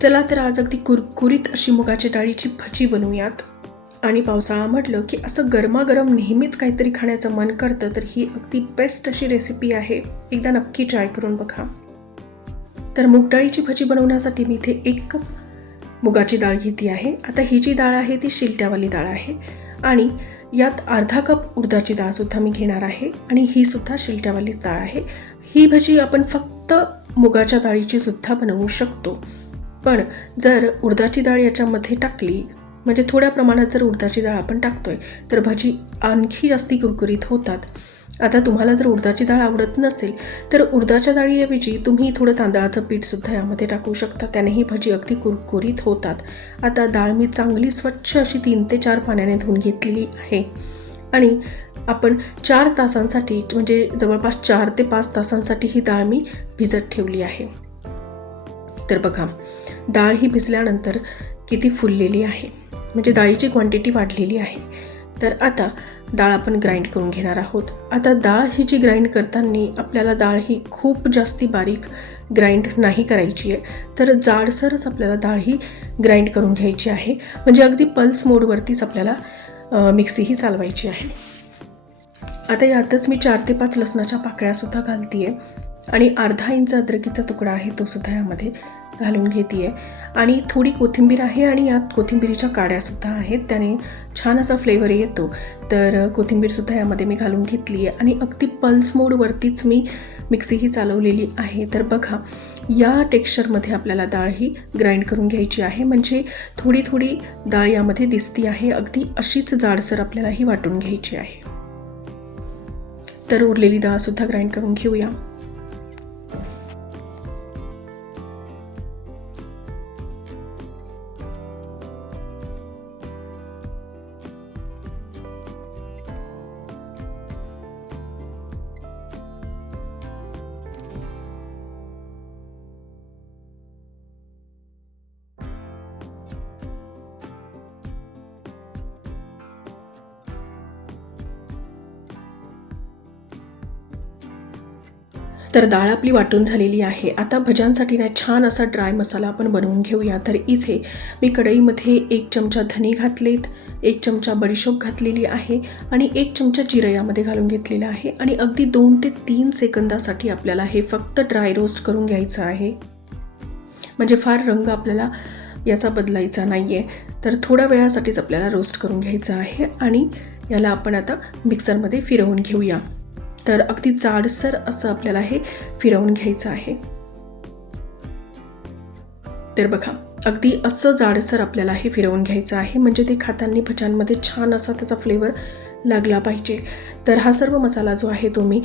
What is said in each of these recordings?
चला तर आज अगदी कुरकुरीत अशी मुगाच्या डाळीची भजी बनवूयात. आणि पावसाळा म्हटलं की असं गरमागरम नेहमीच काहीतरी खाण्याचं मन करतं तर ही अगदी बेस्ट अशी रेसिपी आहे. एकदा नक्की ट्राय करून बघा. तर मूगडाळीची भजी बनवण्यासाठी मी इथे एक कप मुगाची डाळ घेतली आहे. आता ही जी डाळ आहे ती शिलट्यावाली डाळ आहे. आणि यात अर्धा कप उडदाची डाळसुद्धा मी घेणार आहे. आणि ही सुद्धा शिलट्यावालीच डाळ आहे. ही भजी आपण फक्त मुगाच्या डाळीची सुद्धा बनवू शकतो. पण जर उडदाची डाळ याच्यामध्ये टाकली म्हणजे थोड्या प्रमाणात जर उडदाची डाळ आपण टाकतोय तर भजी आणखी जास्ती कुरकुरीत होतात. आता तुम्हाला जर उडदाची डाळ आवडत नसेल तर उडदाच्या डाळीऐवजी तुम्ही थोडं तांदळाचं पीठसुद्धा यामध्ये टाकू शकता. त्याने ही भजी अगदी कुरकुरीत होतात. आता डाळ मी चांगली स्वच्छ अशी तीन ते चार पाण्याने धुवून घेतलेली आहे. आणि आपण चार तासांसाठी म्हणजे जवळपास चार ते पाच तासांसाठी ही डाळ मी भिजत ठेवली आहे. तर बघा डाळ ही भिजल्यानंतर किती फुललेली आहे. म्हणजे डाळीची क्वांटिटी वाढलेली आहे. तर आता डाळ आपण ग्राइंड करून घेणार आहोत. आता डाळ ही जी ग्राइंड करताना आपल्याला डाळ ही खूप जास्ती बारीक ग्राइंड नाही करायची आहे. तर जाडसरच आपल्याला डाळ ही ग्राइंड करून घ्यायची आहे. म्हणजे अगदी पल्स मोडवरतीच आपल्याला मिक्सी ही चालवायची आहे. आता यातच मी चार ते पाच लसणाच्या पाकळ्यासुद्धा घालते आहे आणि अर्धा इंच अद्रकीचा तुकडा आहे तो सुद्धा यामध्ये. घालून घेते आहे आणि थोडी कोथिंबीर आहे आणि यात कोथिंबीरीच्या काड्यासुद्धा आहेत. त्याने छान असा फ्लेवर येतो. तर कोथिंबीरसुद्धा यामध्ये मी घालून घेतली आहे आणि अगदी पल्स मोडवरतीच मी मिक्सी ही चालवलेली आहे. तर बघा या टेक्स्चरमध्ये आपल्याला डाळ ही ग्राइंड करून घ्यायची आहे. म्हणजे थोडी थोडी डाळ यामध्ये दिसती आहे. अगदी अशीच जाडसर आपल्याला ही वाटून घ्यायची आहे. तर उरलेली डाळसुद्धा ग्राइंड करून घेऊया. तर डाळ आपली वाटून झालेली आहे. आता भज्यांसाठी ना छान असा ड्राय मसाला आपण बनवून घेऊया. तर इथे मी कढईमध्ये एक चमचा धने घातलेत एक चमचा बडीशोप घातलेली आहे आणि एक चमचा जिरं यामध्ये घालून घेतलेला आहे आणि अगदी दोन ते तीन सेकंदासाठी आपल्याला हे फक्त ड्राय रोस्ट करून घ्यायचं आहे. म्हणजे फार रंग आपल्याला याचा बदलायचा नाही आहे तर थोड्या वेळासाठीच आपल्याला रोस्ट करून घ्यायचं आहे आणि याला आपण आता मिक्सरमध्ये फिरवून घेऊया. तर अगदी जाडसर असं आपल्याला हे फिरवून घ्यायचं आहे. तर बघा अगदी असं जाडसर आपल्याला हे फिरवून घ्यायचं आहे म्हणजे ते खातांनी भज्यांमध्ये छान असा त्याचा फ्लेवर लागला पाहिजे. तर हा सर्व मसाला जो आहे तो मी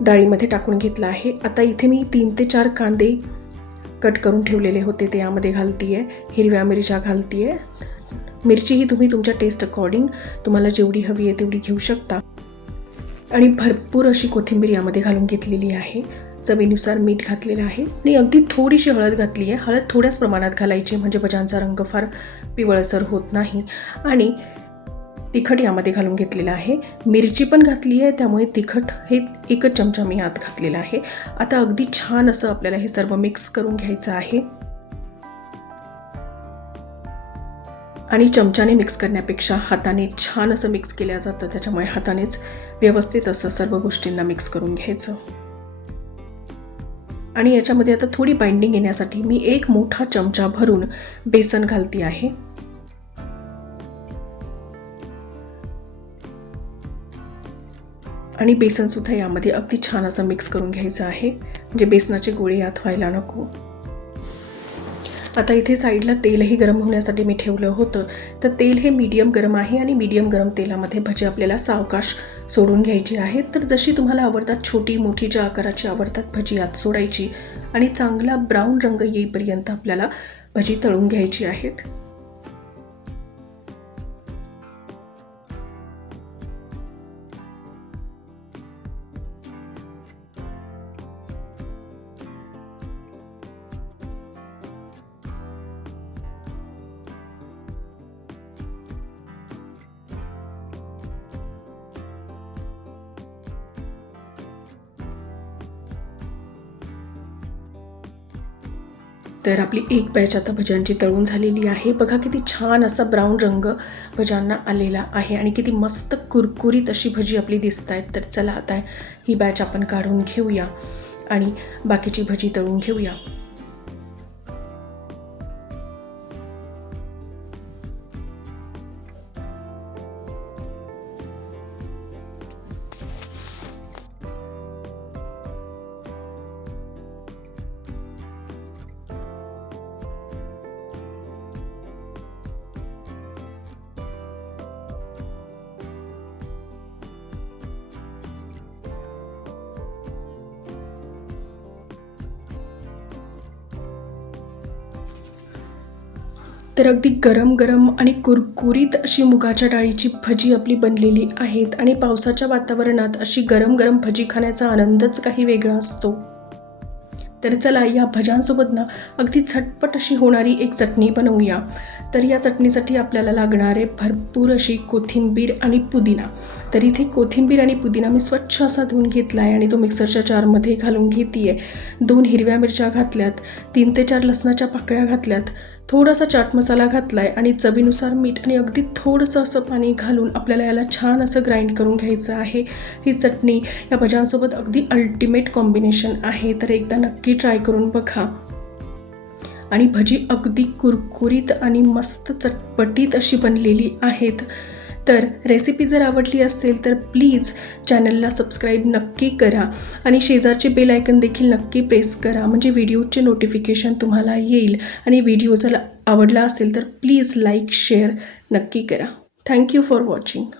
डाळीमध्ये टाकून घेतला आहे. आता इथे मी तीन ते चार कांदे कट करून ठेवलेले होते ते यामध्ये घालती आहे हिरव्या मिरच्या घालती आहे मिरची ही तुम्ही तुमच्या टेस्ट अकॉर्डिंग तुम्हाला जेवढी हवी आहे तेवढी घेऊ शकता. आणि भरपूर अशी कोथिंबीर यामध्ये घालून घेतलेली आहे. चवीनुसार मीठ घातलेलं आहे. आणि अगदी थोडीशी हळद घातली आहे. हळद थोड्याच प्रमाणात घालायची म्हणजे भज्यांचा रंग फार पिवळसर होत नाही. आणि तिखट यामध्ये घालून घेतलेलं आहे. मिरची पण घातली आहे. त्यामुळे तिखट हे एकच चमचा मी आत घातलेला आहे. आता अगदी छान असं आपल्याला हे सर्व मिक्स करून घ्यायचं आहे. आणि चमच्याने मिक्स करण्यापेक्षा हाताने छान असं मिक्स केलं जातं. त्याच्यामुळे हातानेच व्यवस्थित असं सर्व गोष्टींना मिक्स करून घ्यायचं. आणि याच्यामध्ये आता थोडी बाइंडिंग येण्यासाठी मी एक मोठा चमचा भरून बेसन घालती आहे. आणि बेसनसुद्धा यामध्ये अगदी छान असं मिक्स करून घ्यायचं आहे. म्हणजे बेसनाचे गोळे यात व्हायला नको. आता इथे साईडला तेलही गरम होण्यासाठी मी ठेवलं होतं. तर तेल हे मीडियम गरम आहे आणि मीडियम गरम तेलामध्ये भजी आपल्याला सावकाश सोडून घ्यायची आहे. तर जशी तुम्हाला आवडतात छोटी मोठी ज्या आकाराची आवडतात भजी आत सोडायची आणि चांगला ब्राऊन रंग येईपर्यंत आपल्याला भजी तळून घ्यायची आहेत. तर आपली एक बॅच आता भज्यांची तळून झालेली आहे. बघा किती छान असा ब्राऊन रंग भज्यांना आलेला आहे आणि किती मस्त कुरकुरीत अशी भजी आपली दिसत आहेत. तर चला आता ही बॅच आपण काढून घेऊया आणि बाकीची भजी तळून घेऊया. तर अगदी गरम गरम आणि कुरकुरीत अशी मुगाच्या डाळीची भजी आपली बनलेली आहेत आणि पावसाच्या वातावरणात अशी गरम गरम भजी खाण्याचा आनंदच काही वेगळा असतो. तर चला या भज्यांसोबत ना अगदी झटपट अशी होणारी एक चटणी बनवूया. तर या चटणीसाठी आपल्याला लागणारे भरपूर अशी कोथिंबीर आणि पुदिना. तर इथे कोथिंबीर आणि पुदिना मी स्वच्छ असा धुवून घेतला आहे आणि तो मिक्सरच्या जारमध्ये घालून घेते आहे दोन हिरव्या मिरच्या घातल्यात तीन ते चार लसणाच्या पाकळ्या घातल्यात थोडासा चाट मसाला घातला आहे आणि चवीनुसार मीठ आणि अगदी थोडंसं असं पाणी घालून आपल्याला याला छान असं ग्राइंड करून घ्यायचं आहे. ही चटणी या भज्यांसोबत अगदी अल्टिमेट कॉम्बिनेशन आहे. तर एकदा नक्की नक्की ट्राय करून बघा. आणि भजी अगदी कुरकुरीत आणि मस्त चटपटीत अशी बनलेली आहेत. तर रेसिपी जर आवडली असेल तर प्लीज चॅनलला सबस्क्राईब नक्की करा. आणि शेजारचे बेल आयकन देखील नक्की प्रेस करा. म्हणजे व्हिडिओचे नोटिफिकेशन तुम्हाला येईल. आणि व्हिडिओ जर आवडला असेल तर प्लीज लाईक शेअर नक्की करा. Thank you for watching